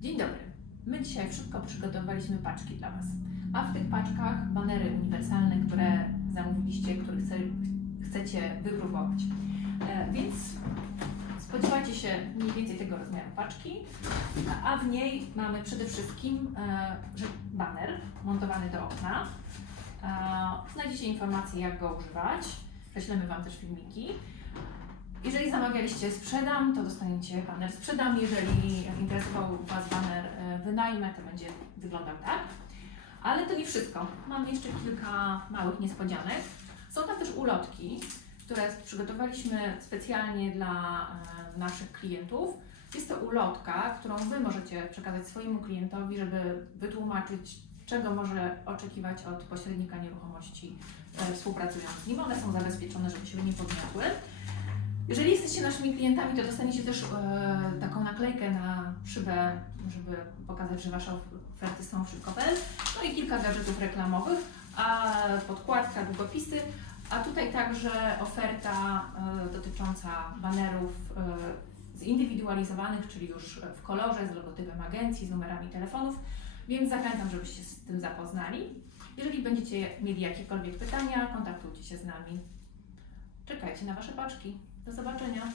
Dzień dobry. My dzisiaj szybko przygotowaliśmy paczki dla Was. A w tych paczkach banery uniwersalne, które zamówiliście, które chce, chcecie wypróbować. E, więc spodziewajcie się mniej więcej tego rozmiaru paczki, a w niej mamy przede wszystkim e, baner montowany do okna. E, znajdziecie informacje, jak go używać. Prześlemy Wam też filmiki. Jeżeli zamawialiście sprzedam, to dostaniecie baner sprzedam. Jeżeli interesował Was baner e, wynajmę, to będzie wyglądał tak. Ale to nie wszystko. Mamy jeszcze kilka małych niespodzianek. Są tam też ulotki, które przygotowaliśmy specjalnie dla e, naszych klientów. Jest to ulotka, którą Wy możecie przekazać swojemu klientowi, żeby wytłumaczyć, czego może oczekiwać od pośrednika nieruchomości e, współpracując z nim. One są zabezpieczone, żeby się nie podniosły. Jeżeli jesteście naszymi klientami, to dostaniecie też e, taką naklejkę na szybę, żeby pokazać, że Wasze oferty są szybko.pl. No i kilka gadżetów reklamowych, a podkładka, długopisy, a tutaj także oferta e, dotycząca banerów e, zindywidualizowanych, czyli już w kolorze, z logotypem agencji, z numerami telefonów, więc zachęcam, żebyście się z tym zapoznali. Jeżeli będziecie mieli jakiekolwiek pytania, kontaktujcie się z nami. Czekajcie na Wasze paczki. Do zobaczenia.